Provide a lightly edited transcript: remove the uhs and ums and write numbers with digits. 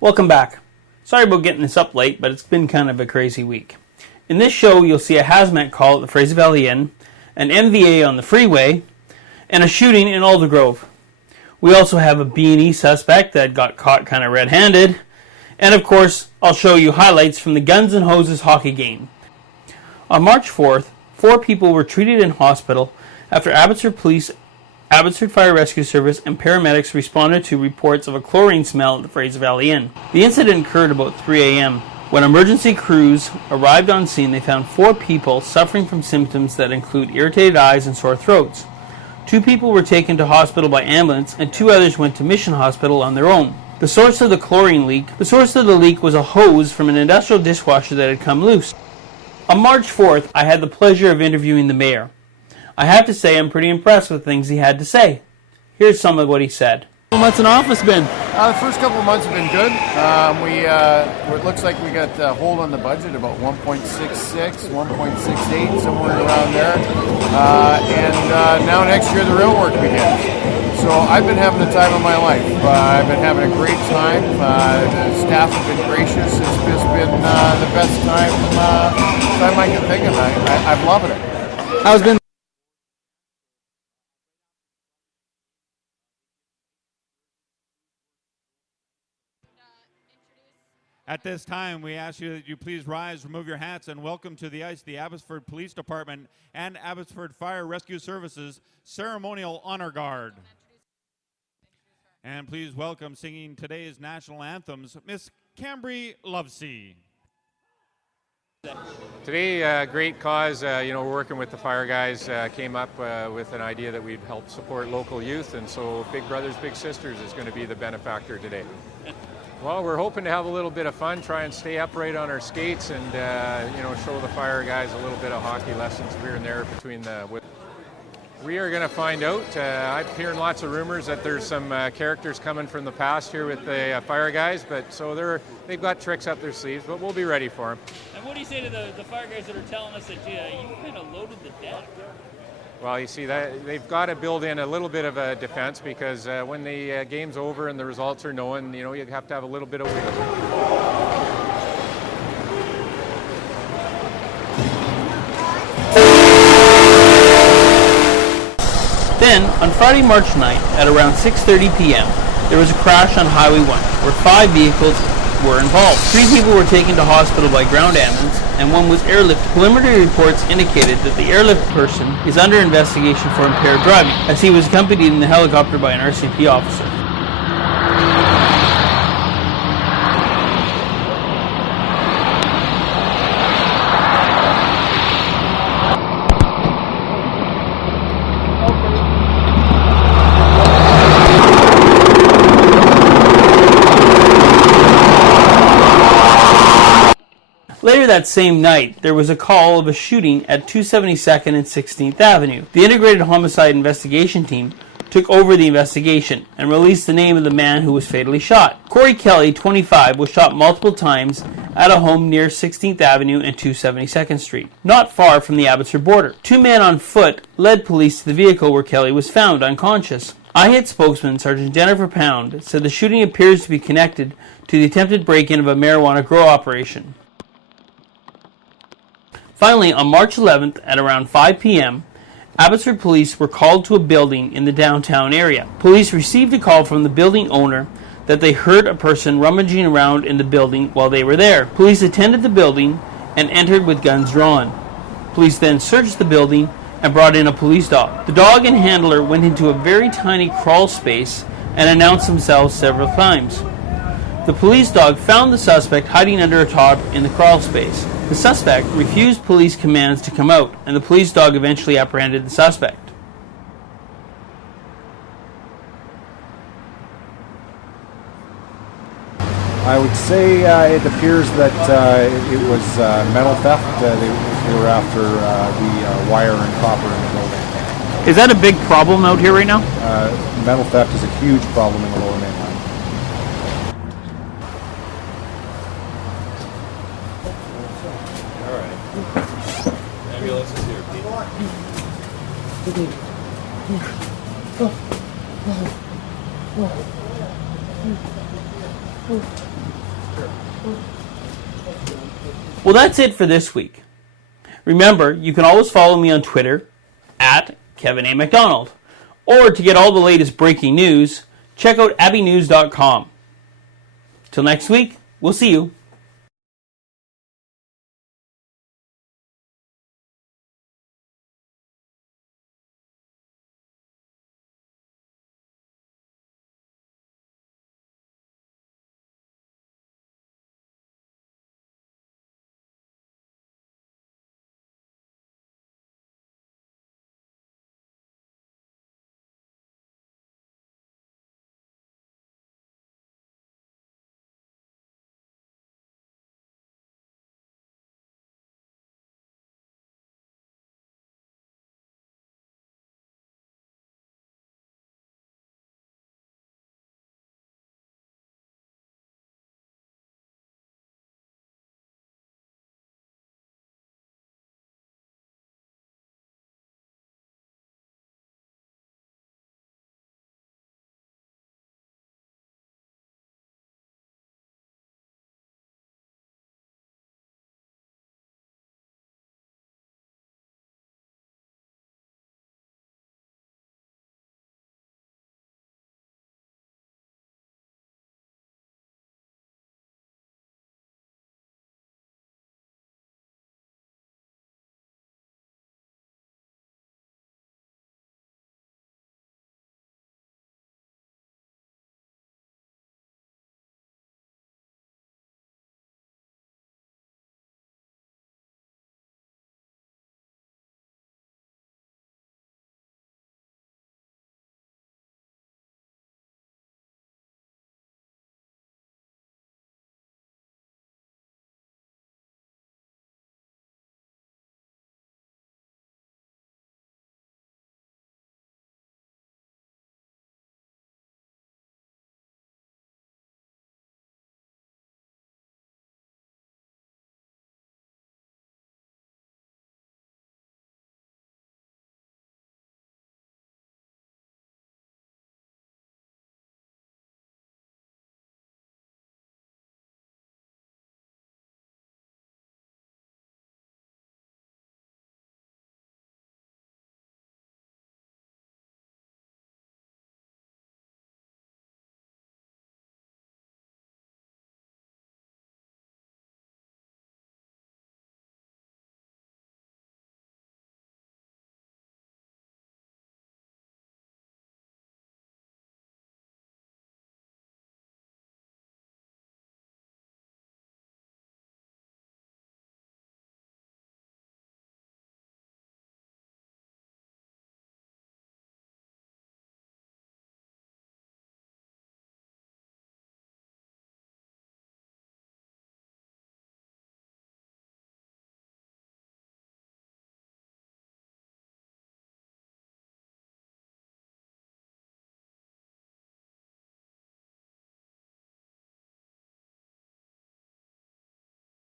Welcome back. Sorry about getting this up late, but it's been kind of a crazy week. In this show, you'll see a hazmat call at the Fraser Valley Inn, an MVA on the freeway, and a shooting in Aldergrove. We also have a B&E suspect that got caught kind of red-handed, and of course, I'll show you highlights from the Guns N' Hoses hockey game. On March 4th, 4 people were treated in hospital after Abbotsford Police, Abbotsford Fire Rescue Service, and paramedics responded to reports of a chlorine smell at the Fraser Valley Inn. The incident occurred about 3 a.m. When emergency crews arrived on scene, they found 4 people suffering from symptoms that include irritated eyes and sore throats. 2 people were taken to hospital by ambulance, and 2 others went to Mission Hospital on their own. The source of the leak was a hose from an industrial dishwasher that had come loose. On March 4th, I had the pleasure of interviewing the mayor. I have to say I'm pretty impressed with things he had to say. Here's some of what he said. How many months in office been? The first couple of months have been good. It looks like we got a hold on the budget, about 1.66, 1.68, somewhere around there. And now next year the real work begins. So I've been having the time of my life. I've been having a great time. The staff have been gracious. It's just been the best time I can think of. I'm loving it. How's been? At this time, we ask you that you please rise, remove your hats, and welcome to the ice the Abbotsford Police Department and Abbotsford Fire Rescue Services Ceremonial Honor Guard. And please welcome, singing today's national anthems, Miss Cambry Lovesey. Today, great cause. We're working with the fire guys. Came up with an idea that we'd help support local youth, and so Big Brothers Big Sisters is going to be the benefactor today. Well, we're hoping to have a little bit of fun, try and stay upright on our skates, and show the fire guys a little bit of hockey lessons here and there between the. We are going to find out. I'm hearing lots of rumors that there's some characters coming from the past here with the fire guys, but so they've got tricks up their sleeves, but we'll be ready for them. And what do you say to the fire guys that are telling us that you kind of loaded the deck? Well, you see that they've got to build in a little bit of a defense because when the game's over and the results are known, you have to have a little bit of wiggle. Then, on Friday, March 9th, at around 6:30 p.m., there was a crash on Highway 1, where 5 vehicles were involved. 3 people were taken to hospital by ground ambulance, and 1 was airlifted. Preliminary reports indicated that the airlift person is under investigation for impaired driving, as he was accompanied in the helicopter by an RCMP officer. Later that same night, there was a call of a shooting at 272nd and 16th Avenue. The Integrated Homicide Investigation Team took over the investigation and released the name of the man who was fatally shot. Corey Kelly, 25, was shot multiple times at a home near 16th Avenue and 272nd Street, not far from the Abbotsford border. 2 men on foot led police to the vehicle where Kelly was found unconscious. IHIT spokesman Sergeant Jennifer Pound said the shooting appears to be connected to the attempted break-in of a marijuana grow operation. Finally, on March 11th at around 5 p.m., Abbotsford police were called to a building in the downtown area. Police received a call from the building owner that they heard a person rummaging around in the building while they were there. Police attended the building and entered with guns drawn. Police then searched the building and brought in a police dog. The dog and handler went into a very tiny crawl space and announced themselves several times. The police dog found the suspect hiding under a tarp in the crawl space. The suspect refused police commands to come out, and the police dog eventually apprehended the suspect. I would say it appears that it was metal theft. They were after the wire and copper in the building. Is that a big problem out here right now? Metal theft is a huge problem in the Lower Mainland. Ambulance is here, Pete. Well, that's it for this week. Remember, you can always follow me on Twitter at Kevin A. McDonald. Or to get all the latest breaking news, check out abbeynews.com. Till next week, we'll see you.